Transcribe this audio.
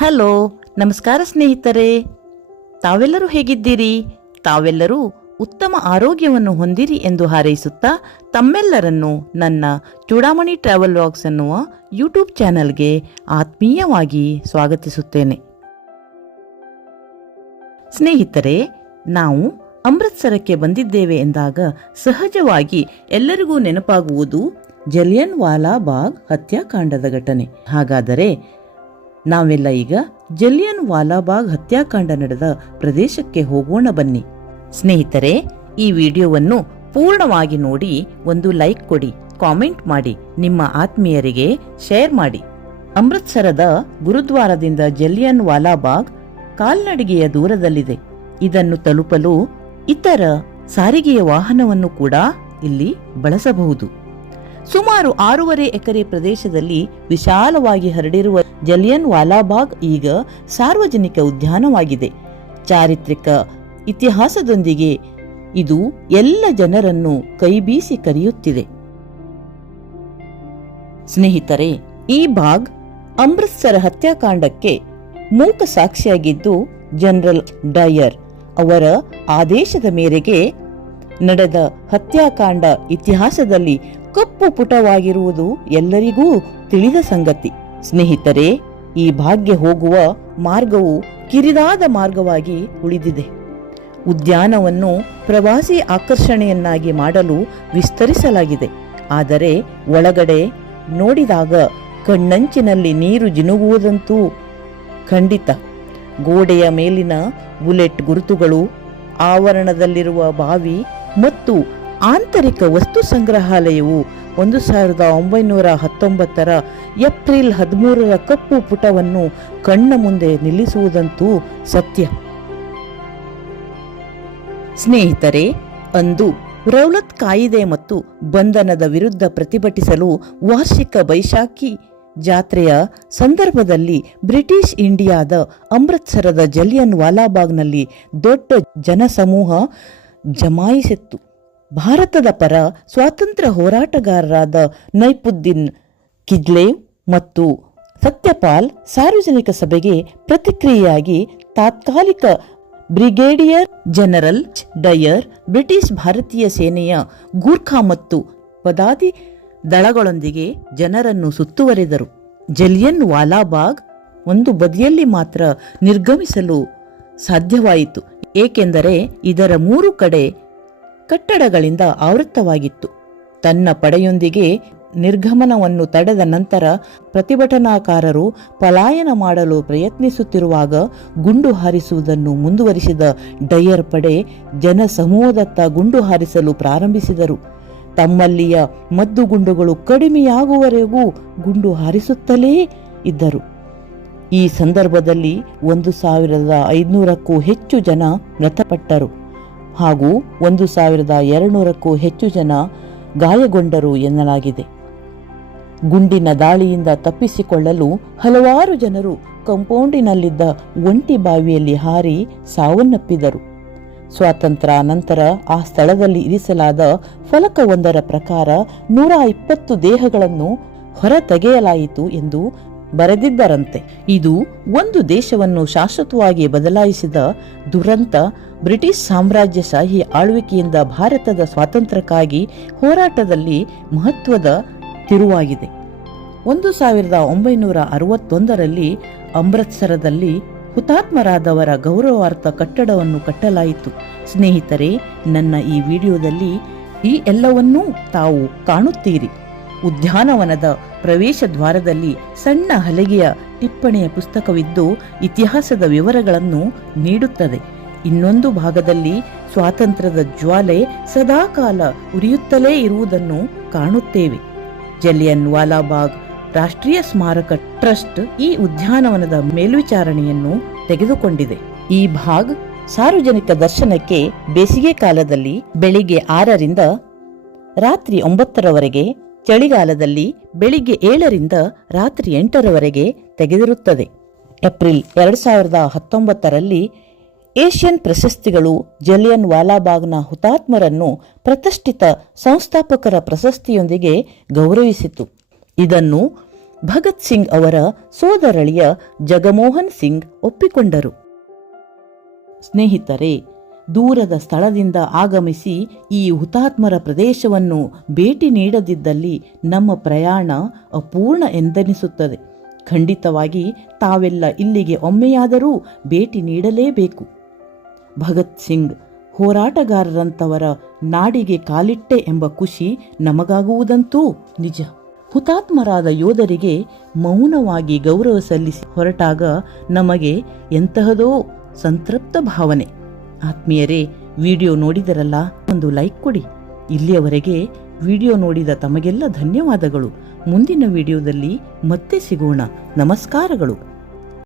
Hello, ನಮಸ್ಕಾರ ಸ್ನೇಹಿತರೆ. ತಾವೆಲ್ಲರೂ ಹೇಗಿದ್ದೀರಿ? ತಾವೆಲ್ಲರೂ ಉತ್ತಮ ಆರೋಗ್ಯವನ್ನು ಹೊಂದಿರಿ ಎಂದು ಹಾರೈಸುತ್ತಾ ತಮ್ಮೆಲ್ಲರನ್ನು ನನ್ನ ಚೂಡಾಮಣಿ ಟ್ರಾವೆಲ್ ವ್ಲಾಗ್ಸ್ ಅನ್ನುವ ಯೂಟ್ಯೂಬ್ ಚಾನೆಲ್ಗೆ ಆತ್ಮೀಯವಾಗಿ ಸ್ವಾಗತಿಸುತ್ತೇನೆ. ಸ್ನೇಹಿತರೆ, ನಾವು ಅಮೃತ್ಸರಕ್ಕೆ ಬಂದಿದ್ದೇವೆ ಎಂದಾಗ ಸಹಜವಾಗಿ ಎಲ್ಲರಿಗೂ ನೆನಪಾಗುವುದು ಜಲಿಯನ್ ವಾಲಾ ಬಾಗ್ ಹತ್ಯಾಕಾಂಡದ ಘಟನೆ. ಹಾಗಾದರೆ ನಾವೆಲ್ಲ ಈಗ ಜಲಿಯನ್ ವಾಲಾಬಾಗ್ ಹತ್ಯಾಕಾಂಡ ನಡೆದ ಪ್ರದೇಶಕ್ಕೆ ಹೋಗೋಣ ಬನ್ನಿ. ಸ್ನೇಹಿತರೆ, ಈ ವಿಡಿಯೋವನ್ನು ಪೂರ್ಣವಾಗಿ ನೋಡಿ ಒಂದು ಲೈಕ್ ಕೊಡಿ, ಕಾಮೆಂಟ್ ಮಾಡಿ, ನಿಮ್ಮ ಆತ್ಮೀಯರಿಗೆ ಶೇರ್ ಮಾಡಿ. ಅಮೃತ್ಸರದ ಗುರುದ್ವಾರದಿಂದ ಜಲಿಯನ್ ವಾಲಾಬಾಗ್ ಕಾಲ್ನಡಿಗೆಯ ದೂರದಲ್ಲಿದೆ. ಇದನ್ನು ತಲುಪಲು ಇತರ ಸಾರಿಗೆಯ ವಾಹನವನ್ನು ಕೂಡ ಇಲ್ಲಿ ಬಳಸಬಹುದು. ಸುಮಾರು ಆರೂವರೆ ಎಕರೆ ಪ್ರದೇಶದಲ್ಲಿ ವಿಶಾಲವಾಗಿ ಹರಡಿರುವ ಜಲಿಯನ್ ವಾಲಾಬಾಗ್ ಈಗ ಸಾರ್ವಜನಿಕ ಉದ್ಯಾನವಾಗಿದೆ. ಚಾರಿತ್ರಿಕ ಇತಿಹಾಸದೊಂದಿಗೆ ಇದು ಎಲ್ಲ ಜನರನ್ನು ಕೈಬೀಸಿ ಕರೆಯುತ್ತಿದೆ. ಸ್ನೇಹಿತರೆ, ಈ ಬಾಗ್ ಅಮೃತ್ಸರ ಹತ್ಯಾಕಾಂಡಕ್ಕೆ ಮೂಕ ಸಾಕ್ಷಿಯಾಗಿದ್ದು ಜನರಲ್ ಡಯರ್ ಅವರ ಆದೇಶದ ಮೇರೆಗೆ ನಡೆದ ಹತ್ಯಾಕಾಂಡ ಇತಿಹಾಸದಲ್ಲಿ ಕಪ್ಪು ಪುಟವಾಗಿರುವುದು ಎಲ್ಲರಿಗೂ ತಿಳಿದ ಸಂಗತಿ. ಸ್ನೇಹಿತರೆ, ಈ ಭಾಗ್ಯ ಹೋಗುವ ಮಾರ್ಗವು ಕಿರಿದಾದ ಮಾರ್ಗವಾಗಿ ಉಳಿದಿದೆ. ಉದ್ಯಾನವನ್ನು ಪ್ರವಾಸಿ ಆಕರ್ಷಣೆಯನ್ನಾಗಿ ಮಾಡಲು ವಿಸ್ತರಿಸಲಾಗಿದೆ. ಆದರೆ ಒಳಗಡೆ ನೋಡಿದಾಗ ಕಣ್ಣಂಚಿನಲ್ಲಿ ನೀರು ಜಿನುಗುವುದಂತೂ ಖಂಡಿತ. ಗೋಡೆಯ ಮೇಲಿನ ಬುಲೆಟ್ ಗುರುತುಗಳು, ಆವರಣದಲ್ಲಿರುವ ಬಾವಿ ಮತ್ತು ಆಂತರಿಕ ವಸ್ತು ಸಂಗ್ರಹಾಲಯವು ಒಂದು ಸಾವಿರದ ಒಂಬೈನೂರ ಹತ್ತೊಂಬತ್ತರ ಏಪ್ರಿಲ್ ಹದಿಮೂರರ ಕಪ್ಪು ಪುಟವನ್ನು ಕಣ್ಣ ಮುಂದೆ ನಿಲ್ಲಿಸುವುದಂತೂ ಸತ್ಯ. ಸ್ನೇಹಿತರೆ, ಅಂದು ರೌಲತ್ ಕಾಯಿದೆ ಮತ್ತು ಬಂಧನದ ವಿರುದ್ಧ ಪ್ರತಿಭಟಿಸಲು ವಾರ್ಷಿಕ ಬೈಶಾಖಿ ಜಾತ್ರೆಯ ಸಂದರ್ಭದಲ್ಲಿ ಬ್ರಿಟಿಷ್ ಇಂಡಿಯಾದ ಅಮೃತ್ಸರದ ಜಲಿಯನ್ ವಾಲಾಬಾಗ್ನಲ್ಲಿ ದೊಡ್ಡ ಜನಸಮೂಹ ಜಮಾಯಿಸಿತ್ತು. ಭಾರತದ ಪರ ಸ್ವಾತಂತ್ರ್ಯ ಹೋರಾಟಗಾರರಾದ ನೈಪುದ್ದೀನ್ ಕಿಜ್ಲೇವ್ ಮತ್ತು ಸತ್ಯಪಾಲ್ ಸಾರ್ವಜನಿಕ ಸಭೆಗೆ ಪ್ರತಿಕ್ರಿಯೆಯಾಗಿ ತಾತ್ಕಾಲಿಕ ಬ್ರಿಗೇಡಿಯರ್ ಜನರಲ್ ಡಯರ್, ಬ್ರಿಟಿಷ್ ಭಾರತೀಯ ಸೇನೆಯ ಗೂರ್ಖಾ ಮತ್ತು ಪದಾತಿ ದಳಗಳೊಂದಿಗೆ ಜನರನ್ನು ಸುತ್ತುವರೆದರು. ಜಲಿಯನ್ ವಾಲಾಬಾಗ್ ಒಂದು ಬದಿಯಲ್ಲಿ ಮಾತ್ರ ನಿರ್ಗಮಿಸಲು ಸಾಧ್ಯವಾಯಿತು. ಏಕೆಂದರೆ ಇದರ ಮೂರು ಕಡೆ ಕಟ್ಟಡಗಳಿಂದ ಆವೃತ್ತವಾಗಿತ್ತು. ತನ್ನ ಪಡೆಯೊಂದಿಗೆ ನಿರ್ಗಮನವನ್ನು ತಡೆದ ನಂತರ ಪ್ರತಿಭಟನಾಕಾರರು ಪಲಾಯನ ಮಾಡಲು ಪ್ರಯತ್ನಿಸುತ್ತಿರುವಾಗ ಗುಂಡು ಹಾರಿಸುವುದನ್ನು ಮುಂದುವರಿಸಿದ ಡಯರ್ ಪಡೆ ಜನಸಮೂಹದತ್ತ ಗುಂಡು ಹಾರಿಸಲು ಪ್ರಾರಂಭಿಸಿದರು. ತಮ್ಮಲ್ಲಿಯ ಮದ್ದುಗುಂಡುಗಳು ಕಡಿಮೆಯಾಗುವವರೆಗೂ ಗುಂಡು ಹಾರಿಸುತ್ತಲೇ ಇದ್ದರು. ಈ ಸಂದರ್ಭದಲ್ಲಿ ಒಂದು ಸಾವಿರದ ಐದುನೂರಕ್ಕೂ ಹೆಚ್ಚು ಜನ ಮೃತಪಟ್ಟರು. ಹಾಗೂ ಒಂದು ಸಾವಿರದ ಎರಡುನೂರಕ್ಕೂ ಹೆಚ್ಚು ಜನ ಗಾಯಗೊಂಡರು ಎನ್ನಲಾಗಿದೆ. ಗುಂಡಿನ ದಾಳಿಯಿಂದ ತಪ್ಪಿಸಿಕೊಳ್ಳಲು ಹಲವಾರು ಜನರು ಕಂಪೌಂಡಿನಲ್ಲಿದ್ದ ಒಂಟಿ ಬಾವಿಯಲ್ಲಿ ಹಾರಿ ಸಾವನ್ನಪ್ಪಿದರು. ಸ್ವಾತಂತ್ರ್ಯ ನಂತರ ಆ ಸ್ಥಳದಲ್ಲಿ ಇರಿಸಲಾದ ಫಲಕವೊಂದರ ಪ್ರಕಾರ ನೂರ ಇಪ್ಪತ್ತು ದೇಹಗಳನ್ನು ಹೊರತೆಗೆಯಲಾಯಿತು ಎಂದು ಬರೆದಿದ್ದರಂತೆ. ಇದು ಒಂದು ದೇಶವನ್ನು ಶಾಶ್ವತವಾಗಿ ಬದಲಾಯಿಸಿದ ದುರಂತ ಬ್ರಿಟಿಷ್ ಸಾಮ್ರಾಜ್ಯಶಾಹಿ ಆಳ್ವಿಕೆಯಿಂದ ಭಾರತದ ಸ್ವಾತಂತ್ರ್ಯಕ್ಕಾಗಿ ಹೋರಾಟದಲ್ಲಿ ಮಹತ್ವದ ತಿರುವಾಗಿದೆ. ಒಂದು ಸಾವಿರದ ಒಂಬೈನೂರ ಅರವತ್ತೊಂದರಲ್ಲಿ ಅಮೃತ್ಸರದಲ್ಲಿ ಹುತಾತ್ಮರಾದವರ ಗೌರವಾರ್ಥ ಕಟ್ಟಡವನ್ನು ಕಟ್ಟಲಾಯಿತು. ಸ್ನೇಹಿತರೆ, ನನ್ನ ಈ ವಿಡಿಯೋದಲ್ಲಿ ಈ ಎಲ್ಲವನ್ನೂ ತಾವು ಕಾಣುತ್ತೀರಿ. ಉದ್ಯಾನವನದ ಪ್ರವೇಶ ದ್ವಾರದಲ್ಲಿ ಸಣ್ಣ ಹಲಗೆಯ ಟಿಪ್ಪಣಿಯ ಪುಸ್ತಕವಿದ್ದು ಇತಿಹಾಸದ ವಿವರಗಳನ್ನು ನೀಡುತ್ತದೆ. ಇನ್ನೊಂದು ಭಾಗದಲ್ಲಿ ಸ್ವಾತಂತ್ರ್ಯದ ಜ್ವಾಲೆ ಸದಾಕಾಲ ಉರಿಯುತ್ತಲೇ ಇರುವುದನ್ನು ಕಾಣುತ್ತೇವೆ. ಜಲಿಯನ್ ವಾಲಾಬಾಗ್ ರಾಷ್ಟ್ರೀಯ ಸ್ಮಾರಕ ಟ್ರಸ್ಟ್ ಈ ಉದ್ಯಾನವನದ ಮೇಲ್ವಿಚಾರಣೆಯನ್ನು ತೆಗೆದುಕೊಂಡಿದೆ. ಈ ಭಾಗ್ ಸಾರ್ವಜನಿಕ ದರ್ಶನಕ್ಕೆ ಬೇಸಿಗೆ ಕಾಲದಲ್ಲಿ ಬೆಳಿಗ್ಗೆ ಆರರಿಂದ ರಾತ್ರಿ ಒಂಬತ್ತರವರೆಗೆ ಚಳಿಗಾಲದಲ್ಲಿ ಬೆಳಿಗ್ಗೆ ಏಳರಿಂದ ರಾತ್ರಿ ಎಂಟರವರೆಗೆ ತೆಗೆದಿರುತ್ತದೆ. ಏಪ್ರಿಲ್ ಎರಡು ಸಾವಿರದ ಹತ್ತೊಂಬತ್ತರಲ್ಲಿ ಏಷ್ಯನ್ ಪ್ರಶಸ್ತಿಗಳು ಜಲಿಯನ್ ವಾಲಾಬಾಗ್ನ ಹುತಾತ್ಮರನ್ನು ಪ್ರತಿಷ್ಠಿತ ಸಂಸ್ಥಾಪಕರ ಪ್ರಶಸ್ತಿಯೊಂದಿಗೆ ಗೌರವಿಸಿತು. ಇದನ್ನು ಭಗತ್ ಸಿಂಗ್ ಅವರ ಸೋದರಳಿಯ ಜಗಮೋಹನ್ ಸಿಂಗ್ ಒಪ್ಪಿಕೊಂಡರು. ಸ್ನೇಹಿತರೆ ದೂರದ ಸ್ಥಳದಿಂದ ಆಗಮಿಸಿ ಈ ಹುತಾತ್ಮರ ಪ್ರದೇಶವನ್ನು ಭೇಟಿ ನೀಡದಿದ್ದಲ್ಲಿ ನಮ್ಮ ಪ್ರಯಾಣ ಅಪೂರ್ಣ ಎಂದೆನಿಸುತ್ತದೆ. ಖಂಡಿತವಾಗಿ ತಾವೆಲ್ಲ ಇಲ್ಲಿಗೆ ಒಮ್ಮೆಯಾದರೂ ಭೇಟಿ ನೀಡಲೇಬೇಕು. ಭಗತ್ ಸಿಂಗ್, ಹೋರಾಟಗಾರರಂತವರ ನಾಡಿಗೆ ಕಾಲಿಟ್ಟೆ ಎಂಬ ಖುಷಿ ನಮಗಾಗುವುದಂತೂ ನಿಜ. ಹುತಾತ್ಮರಾದ ಯೋಧರಿಗೆ ಮೌನವಾಗಿ ಗೌರವ ಸಲ್ಲಿಸಿ ಹೊರಟಾಗ ನಮಗೆ ಎಂತಹದೋ ಸಂತೃಪ್ತ ಭಾವನೆ. ಆತ್ಮೀಯರೇ, ವಿಡಿಯೋ ನೋಡಿದರಲ್ಲ, ಒಂದು ಲೈಕ್ ಕೊಡಿ. ಇಲ್ಲಿಯವರೆಗೆ ವಿಡಿಯೋ ನೋಡಿದ ತಮಗೆಲ್ಲ ಧನ್ಯವಾದಗಳು. ಮುಂದಿನ ವಿಡಿಯೋದಲ್ಲಿ ಮತ್ತೆ ಸಿಗೋಣ. ನಮಸ್ಕಾರಗಳು.